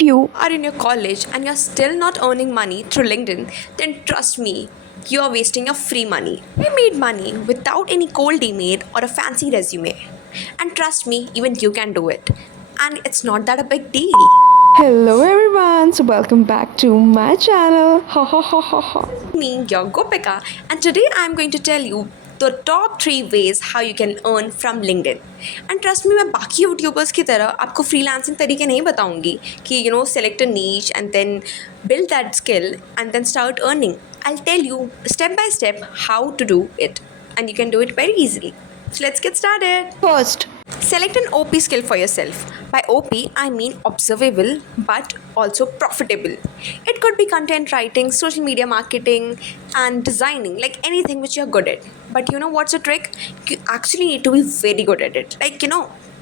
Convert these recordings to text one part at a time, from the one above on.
If you are in your college and you're still not earning money through LinkedIn, then trust me, you are wasting your free money. I made money without any cold email or a fancy resume. And trust me, even you can do it. And it's not that a big deal. Hello everyone, so welcome back to my channel. Ha ha ha ha ha. Me, your Gopika, and today I'm going to tell you the top 3 ways how you can earn from LinkedIn. And trust me, मैं बाकी YouTubers की तरह आपको freelancing तरीके नहीं बताऊंगी कि select a niche and then build that skill and then start earning. I'll tell you step by step how to do it, and you can do it very easily. So let's get started. First, Select an OP skill for yourself. By OP, I mean observable but also profitable. It could be content writing, social media marketing, and designing, like anything which you're good at. But you know what's the trick? You actually need to be very good at it. Like,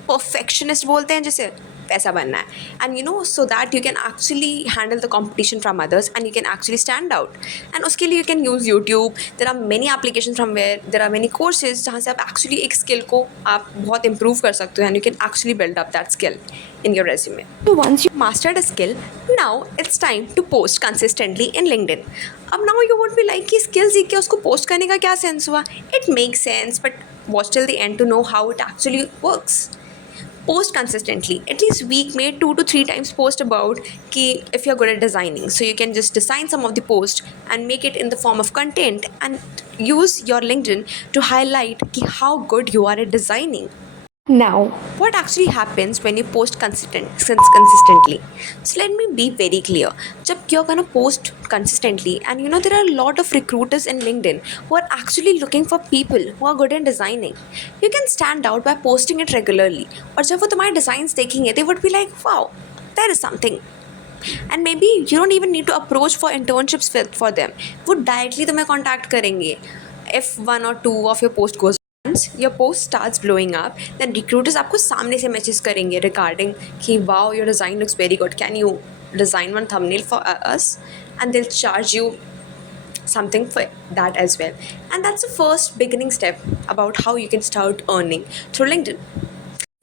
perfectionist बोलते हैं जिसे पैसा बनना है, and so that you can actually handle the competition from others and you can actually stand out. And उसके लिए you can use YouTube. There are many applications from where there are many courses जहाँ से आप actually एक skill को आप बहुत improve कर सकते हो and you can actually build up that skill in your resume. so once you Mastered a skill, now it's time to post consistently in LinkedIn. अब now you would be like कि skills सीख के उसको post करने का क्या sense हुआ? It makes sense, but watch till the end to know how it actually works. Post consistently, at least week में 2 to 3 times post about कि if you're good at designing, so you can just design some of the post and make it in the form of content and use your LinkedIn to highlight कि how good you are at designing. now, What actually happens when you post consistently? So let me be very clear. जब you're gonna post consistently, and there are a lot of recruiters in LinkedIn who are actually looking for people who are good in designing. You can stand out by posting it regularly. और जब वो तुम्हारे designs देखेंगे, they would be like, wow, there is something. And maybe you don't even need to approach for internships for them. वो directly तुम्हें contact करेंगे. If one or two of your post goes, once your post starts blowing up, then recruiters आपको सामने से message करेंगे regarding कि wow, your design looks very good, can you design one thumbnail for us, and they'll charge you something for that as well. And that's the first beginning step about how you can start earning through LinkedIn.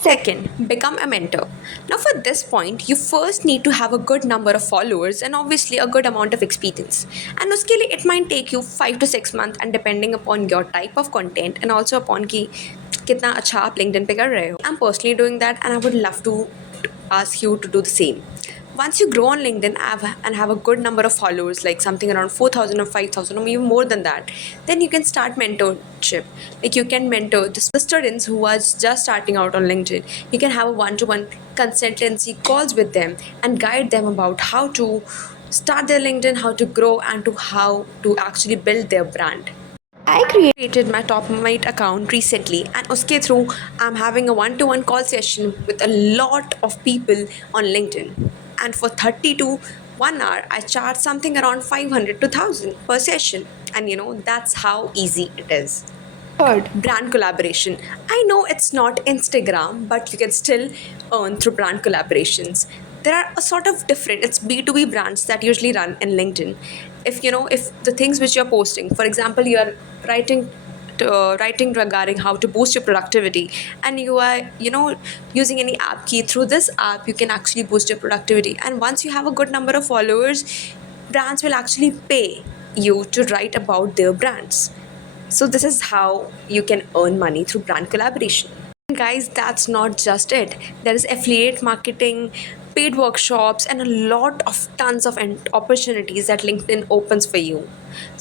Second, become a mentor. Now, for this point, you first need to have a good number of followers and obviously a good amount of experience. And uske liye it might take you 5 to 6 months, and depending upon your type of content and also upon ki kitna acha aap LinkedIn pe kar rahe ho. I'm personally doing that, and I would love to ask you to do the same. Once you grow on LinkedIn and have a good number of followers, like something around 4,000 or 5,000 or even more than that, then you can start mentorship. Like you can mentor the students who are just starting out on LinkedIn. You can have a one-to-one consultancy calls with them and guide them about how to start their LinkedIn, how to grow, and to how to actually build their brand. I Created my Topmate account recently, and uske through I'm having a one-to-one call session with a lot of people on LinkedIn. And for 30 to 1 hour, I charge something around 500 to 1,000 per session. And that's how easy it is. third, Brand collaboration. I know it's not Instagram, but you can still earn through brand collaborations. There are a sort of different, it's B2B brands that usually run in LinkedIn. If the things which you're posting, for example, you are writing writing regarding how to boost your productivity, and you are using any app key, through this app you can actually boost your productivity, and once you have a good number of followers, brands will actually pay you to write about their brands. So this is how you can earn money through brand collaboration. Guys, that's not just it. There is affiliate marketing, paid workshops, and a lot of tons of opportunities that LinkedIn opens for you.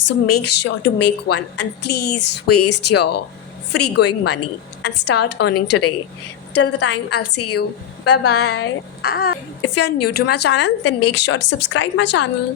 So make sure to make one, and please waste your free going money and start earning today. Till the time, I'll see you. Bye bye. If you're new to my channel, then make sure to subscribe my channel.